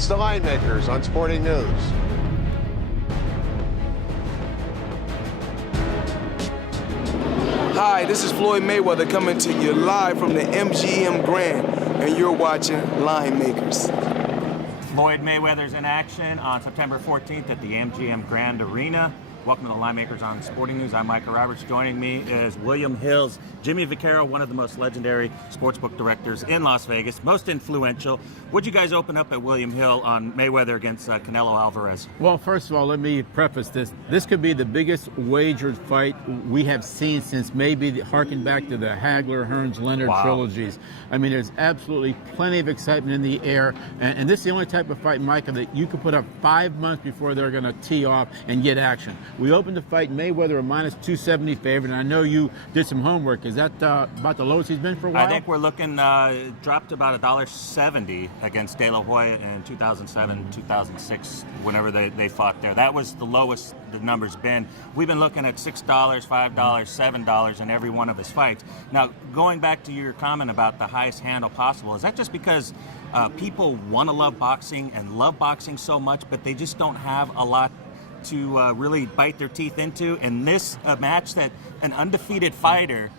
It's the Linemakers on Sporting News. Hi, this is Floyd Mayweather coming to you live from the MGM Grand, and you're watching Linemakers. Floyd Mayweather's in action on September 14th at the MGM Grand Arena. Welcome to the Linemakers on Sporting News. I'm Micah Roberts. Joining me is William Hill's Jimmy Vaccaro, one of the most legendary sportsbook directors in Las Vegas, most influential. Would you guys open up at William Hill on Mayweather against Canelo Alvarez? Well, first of all, let me preface this. This could be the biggest wagered fight we have seen since maybe harking back to the Hagler, Hearns, Leonard trilogies. I mean, there's absolutely plenty of excitement in the air. And this is the only type of fight, Micah, that you can put up 5 months before they're going to tee off and get action. We opened the fight Mayweather a minus 270 favorite, and I know you did some homework. Is that about the lowest he's been for a while? I think we're looking, dropped about $1.70 against De La Hoya in 2007, 2006, whenever they fought there. That was the lowest the number's been. We've been looking at $6, $5, $7 in every one of his fights. Now, going back to your comment about the highest handle possible, is that just because people want to love boxing and love boxing so much, but they just don't have a lot to really bite their teeth into? And this match that an undefeated fighter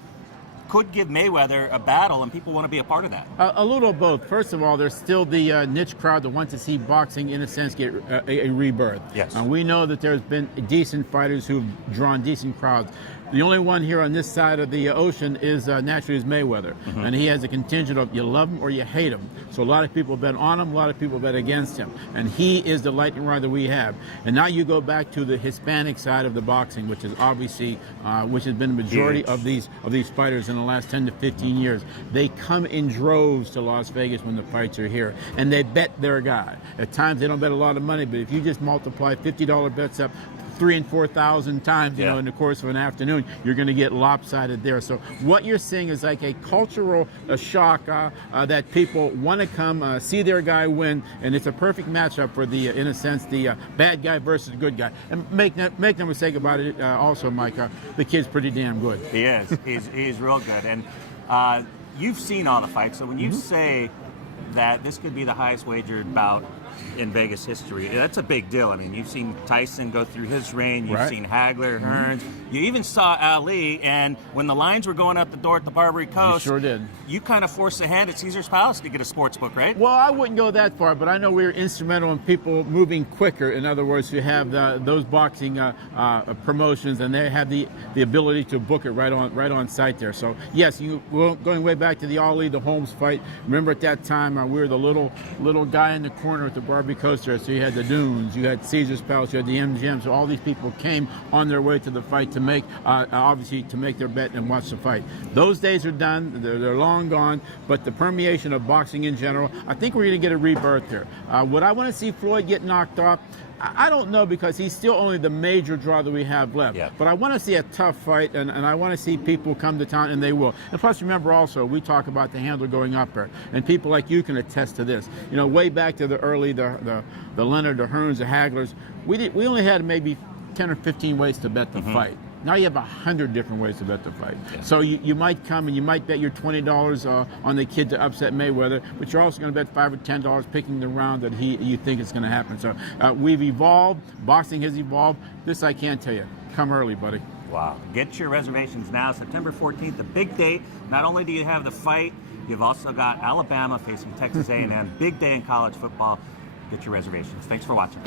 could give Mayweather a battle, and people want to be a part of that. A little of both. First of all, there's still the niche crowd that wants to see boxing, in a sense, get a rebirth. Yes. We know that there's been decent fighters who've drawn decent crowds. The only one here on this side of the ocean is naturally is Mayweather. Mm-hmm. And he has a contingent of you love him or you hate him. So a lot of people bet on him, a lot of people bet against him. And he is the lightning rod that we have. And now you go back to the Hispanic side of the boxing, which is obviously, which has been the majority of these fighters in the last 10 to 15 years. They come in droves to Las Vegas when the fights are here, and they bet their guy. At times they don't bet a lot of money, but if you just multiply $50 bets up 3,000 and 4,000 times, you know, in the course of an afternoon, you're going to get lopsided there. So what you're seeing is like a cultural shock that people want to come see their guy win, and it's a perfect matchup for the, in a sense, the bad guy versus good guy. And make no mistake about it. Also, Micah, the kid's pretty damn good. He is. He's real good. And you've seen all the fights, so when you say that this could be the highest wagered bout in Vegas history, that's a big deal. I mean, you've seen Tyson go through his reign, you've seen Hagler, Hearns, you even saw Ali, and when the lines were going out the door at the Barbary Coast, you sure did. You kind of forced the hand at Caesar's Palace to get a sports book, right? Well, I wouldn't go that far, but I know we were instrumental in people moving quicker. In other words, you have those boxing promotions, and they have the ability to book it right on site there. So yes, going way back to the Ali, the Holmes fight. Remember at that time we were the little guy in the corner at the Barbary Coast there. So you had the Dunes, you had Caesar's Palace, you had the MGM. So all these people came on their way to the fight to make, obviously, to make their bet and watch the fight. Those days are done. They're long gone. But the permeation of boxing in general, I think we're going to get a rebirth here. Would I want to see Floyd get knocked off? I don't know, because he's still only the major draw that we have left. Yeah. But I want to see a tough fight, and I want to see people come to town, and they will. And plus, remember also, we talk about the handle going up there, and people like you can attest to this. You know, way back to the early, the Leonard, the Hearns, the Haglers, we only had maybe 10 or 15 ways to bet the fight. Now you have 100 different ways to bet the fight. Yeah. So you might come and you might bet your $20 on the kid to upset Mayweather, but you're also going to bet $5 or $10 picking the round that you think is going to happen. So we've evolved. Boxing has evolved. This I can't tell you. Come early, buddy. Wow. Get your reservations now. September 14th, the big date. Not only do you have the fight, you've also got Alabama facing Texas A&M. Big day in college football. Get your reservations. Thanks for watching.